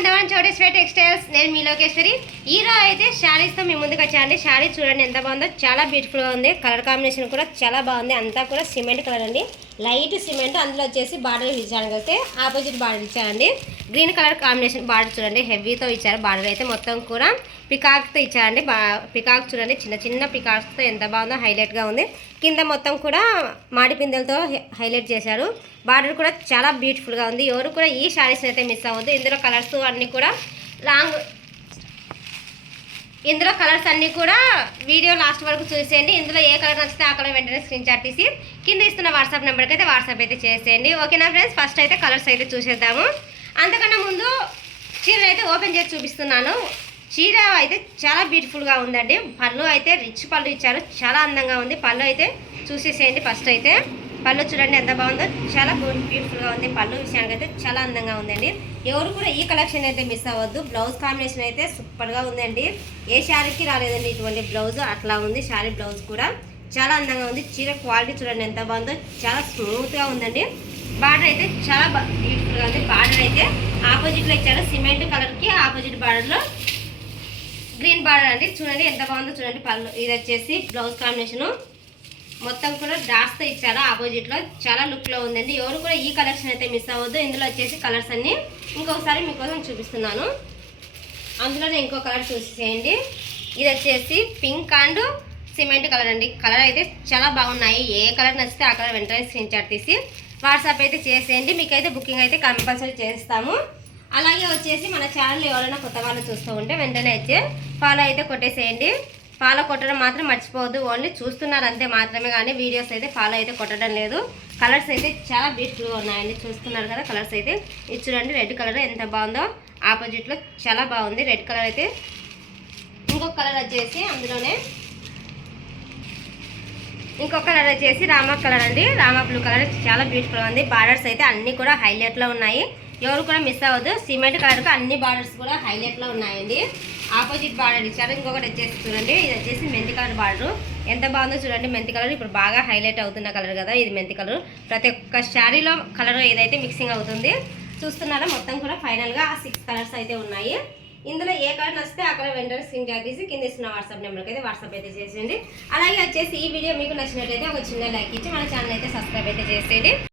నందవన్ Chowdeshwari textiles. నేను మీ లోకేశ్వరి. ఈరోజు అయితే శారీస్తో మీ ముందుకు వచ్చానండి. శారీ చూడండి ఎంత బాగుందో, చాలా బ్యూటిఫుల్గా ఉంది. కలర్ కాంబినేషన్ కూడా చాలా బాగుంది. అంతా కూడా సిమెంట్ కలర్ అండి, లైట్ సిమెంట్. అందులో వచ్చేసి బార్డర్ ఇచ్చాను, అయితే ఆపోజిట్ బార్డర్ ఇచ్చానండి. గ్రీన్ కలర్ కాంబినేషన్ బార్డర్ చూడండి, హెవీతో ఇచ్చారు. బార్డర్ అయితే మొత్తం కూడా పికాక్తో ఇచ్చారండి. పికాక్ చూడండి, చిన్న చిన్న పికాక్స్తో ఎంత బాగుందో, హైలైట్గా ఉంది. కింద మొత్తం కూడా మాడి పిందెలతో హైలైట్ చేశారు. బార్డర్ కూడా చాలా బ్యూటిఫుల్గా ఉంది. ఎవరు కూడా ఈ శారీస్ అయితే మిస్ అవ్వద్దు. ఇందులో కలర్స్ అన్నీ కూడా ఇందులో కలర్స్ అన్నీ కూడా వీడియో లాస్ట్ వరకు చూసేయండి. ఇందులో ఏ కలర్ నచ్చితే ఆ కలర్ వెంటనే స్క్రీన్ షాట్ తీసి కింద ఇస్తున్న వాట్సాప్ నెంబర్కి అయితే వాట్సాప్ అయితే చేసేయండి. ఓకేనా ఫ్రెండ్స్? ఫస్ట్ అయితే కలర్స్ అయితే చూసేద్దాము. అంతకన్నా ముందు చీర అయితే ఓపెన్ చేసి చూపిస్తున్నాను. చీర అయితే చాలా బ్యూటిఫుల్గా ఉందండి. పళ్ళు అయితే రిచ్ పళ్ళు ఇచ్చారు, చాలా అందంగా ఉంది. పళ్ళు అయితే చూసేసేయండి. ఫస్ట్ అయితే పళ్ళు చూడండి ఎంత బాగుందో, చాలా బ్యూటిఫుల్గా ఉంది. పళ్ళు విషయానికి అయితే చాలా అందంగా ఉందండి. ఎవరు కూడా ఈ కలెక్షన్ అయితే మిస్ అవ్వద్దు. బ్లౌజ్ కాంబినేషన్ అయితే సూపర్గా ఉందండి. ఏ శారీకి రాలేదండి ఇటువంటి బ్లౌజ్, అట్లా ఉంది. శారీ బ్లౌజ్ కూడా చాలా అందంగా ఉంది. చీర క్వాలిటీ చూడండి ఎంత బాగుందో, చాలా స్మూత్గా ఉందండి. బార్డర్ అయితే చాలా బ్యూటిఫుల్గా ఉంది. బార్డర్ అయితే ఆపోజిట్లో ఇచ్చారు, సిమెంట్ కలర్కి ఆపోజిట్ బార్డర్లో గ్రీన్ బార్డర్ అండి. చూడండి ఎంత బాగుందో చూడండి. పళ్ళు ఇది వచ్చేసి బ్లౌజ్ కాంబినేషను మొత్తం కూడా డాట్స్తో ఇచ్చారు ఆపోజిట్లో, చాలా లుక్లో ఉందండి. ఎవరు కూడా ఈ కలెక్షన్ అయితే మిస్ అవ్వద్దు. ఇందులో వచ్చేసి కలర్స్ అన్నీ ఇంకొకసారి మీకోసం చూపిస్తున్నాను. అందులోనే ఇంకో కలర్ చూసేయండి. ఇది వచ్చేసి పింక్ అండ్ సిమెంట్ కలర్ అండి. కలర్ అయితే చాలా బాగున్నాయి. ఏ కలర్ నచ్చితే ఆ కలర్ వెంటనే స్క్రీన్ షాట్ తీసి వాట్సాప్ అయితే చేసేయండి. మీకైతే బుకింగ్ అయితే కంపల్సరీ చేస్తాము. అలాగే వచ్చేసి మన ఛానల్ ఎవరైనా కొత్త వాళ్ళు చూస్తూ ఉంటే వెంటనే అయితే ఫాలో అయితే కొట్టేసేయండి. ఫాలో కొట్టడం మాత్రం మర్చిపోవద్దు. ఓన్లీ చూస్తున్నారు అంతే మాత్రమే, కానీ వీడియోస్ అయితే ఫాలో అయితే కొట్టడం లేదు. కలర్స్ అయితే చాలా బ్యూటిఫుల్గా ఉన్నాయండి. చూస్తున్నారు కదా కలర్స్ అయితే. ఇది చూడండి రెడ్ కలర్ ఎంత బాగుందో, ఆపోజిట్లో చాలా బాగుంది రెడ్ కలర్ అయితే. ఇంకొక కలర్ వచ్చేసి అందులోనే ఇంకొక కలర్ వచ్చేసి రామా కలర్ అండి. రామా బ్లూ కలర్ చాలా బ్యూటిఫుల్గా ఉంది. బార్డర్స్ అయితే అన్నీ కూడా హైలైట్లో ఉన్నాయి. ఎవరు కూడా మిస్ అవ్వద్దు. సిమెంట్ కలర్కి అన్ని బార్డర్స్ కూడా హైలైట్లో ఉన్నాయండి. ఆపోజిట్ బార్డర్ ఇచ్చారు. ఇంకొకటి వచ్చేసి చూడండి, ఇది వచ్చేసి మెంతి కలర్ బార్డర్ ఎంత బాగుందో చూడండి. మెంతి కలర్ ఇప్పుడు బాగా హైలైట్ అవుతున్న కలర్ కదా ఇది మెంతి కలర్. ప్రతి ఒక్క శారీలో కలర్ ఏదైతే మిక్సింగ్ అవుతుంది. చూస్తున్నారా మొత్తం కూడా ఫైనల్గా 6 కలర్స్ అయితే ఉన్నాయి. ఇందులో ఏ కలర్ నచ్చితే ఆ కలర్ వెంటనే స్క్రీన్ షాట్ తీసి కింద ఇస్తున్న వాట్సాప్ నెంబర్కి అయితే వాట్సాప్ అయితే చేసేయండి. అలాగే వచ్చేసి ఈ వీడియో మీకు నచ్చినట్లయితే ఒక చిన్న లైక్ ఇచ్చి మన ఛానల్ అయితే సబ్స్క్రైబ్ అయితే చేసేయండి.